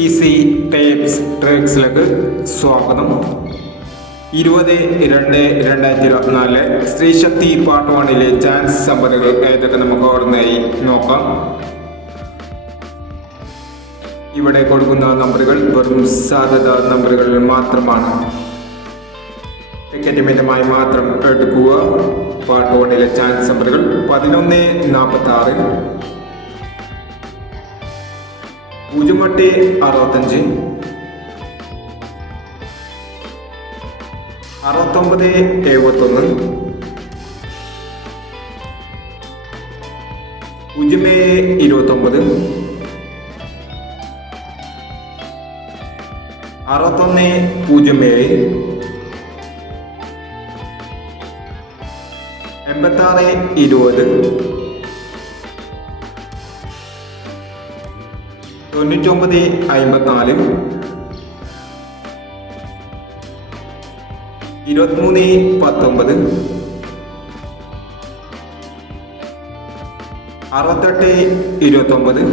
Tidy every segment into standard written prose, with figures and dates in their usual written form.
Easy tapes ട്രിക്സിലേക്ക് സ്വാഗതം. 20/2/2024 സ്ത്രീശക്തി part 1 chance സമ്പത്തുകൾ ഏതൊക്കെ നമുക്ക് ഓർമ്മയായി നോക്കാം. ഇവിടെ കൊടുക്കുന്ന നമ്പറുകൾ വെറും സാധ്യത നമ്പറുകൾ മാത്രമാണ്. ടിക്കറ്റ് മിതമായി മാത്രം എടുക്കുക. പാർട്ട് 1 ചാൻസ് നമ്പറുകൾ 1146, 0865, 6971, 0729, 6107, 8620, 9954, 2319, 6829,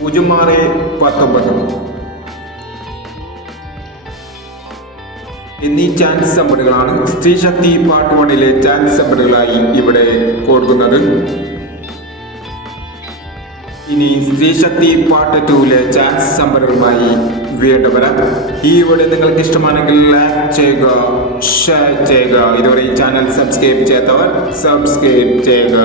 0619 എന്നീ ചാൻസ് നമ്പറുകളാണ് സ്ത്രീശക്തി പാർട്ട് 1 ചാൻസ് നമ്പറുകളായി ഇവിടെ കൊടുക്കുന്നത്. ഇനി സ്ത്രീശക്തി പാർട്ട് 2 ചാൻസ് നമ്പറുകളുമായി വീണ്ടും വരാം. ഈ വീഡിയോ നിങ്ങൾക്ക് ഇഷ്ടമാണെങ്കിൽ ലൈക്ക് ചെയ്യുക, ഷെയർ ചെയ്യുക. ഇതുവരെ ഈ ചാനൽ സബ്സ്ക്രൈബ് ചെയ്യാത്തവർ സബ്സ്ക്രൈബ് ചെയ്യുക.